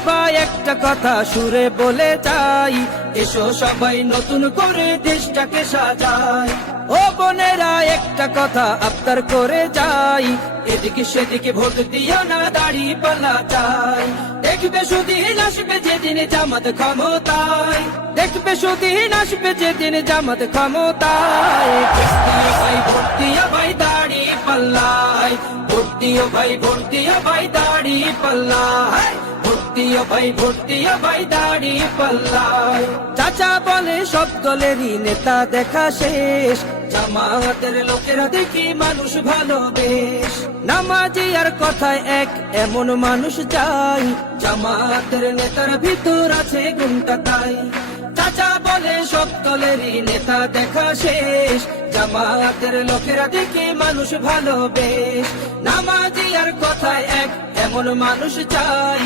সবাই একটা কথা সুরে বলে যাই, এসো সবাই নতুন করে দেশটাকে সাজাই। ও বোনেরা একটা কথা আবদার করে যাই, এদিকে সেদিকে ভোট দিও না, দাড়ি পাল্লা চাই। দেখবে সুদিন আসবে যেদিন জামাত ক্ষমতায়, দেখবে সুদিন আসবে যেদিন জামাত ক্ষমতায়। ভোট দিও ভাই দাড়ি পাল্লায়, ভোট দিও ভাই, ভোট দিও ভাই দাড়ি পাল্লায়, ভোট দিও ভাই, ভোট দিও ভাই দাড়ি পাল্লায়। চাচা বলে সব দলেরই নেতা দেখা শেষ, জামাতের লোকেরা দেখি মানুষ ভালো বেশ। নামাজি আর কথায় এক এমন মানুষ চাই, জামাতের নেতার ভিতর আছে গুণটা তাই। চাচা বলে সব দলেরই নেতা দেখা শেষ, জামাতের লোকেরা দেখি মানুষ ভালো বেশ। নামাজি আর কথায় এক এমন মানুষ চাই,